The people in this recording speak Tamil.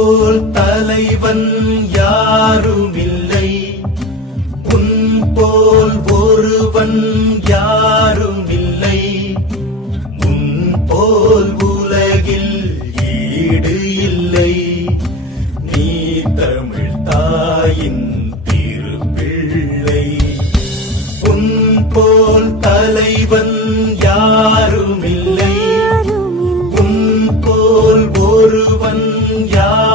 போல் தலைவன் யாருமில்லை, உன் போல் ஒருவன் யாருமில்லை, உன் போல் உலகில் ஈடு இல்லை. நீ தமிழ் தாயின் திருப்பிள்ளை. உன் போல் தலைவன் யாருமில்லை, உன் போல் ஒருவன் யார்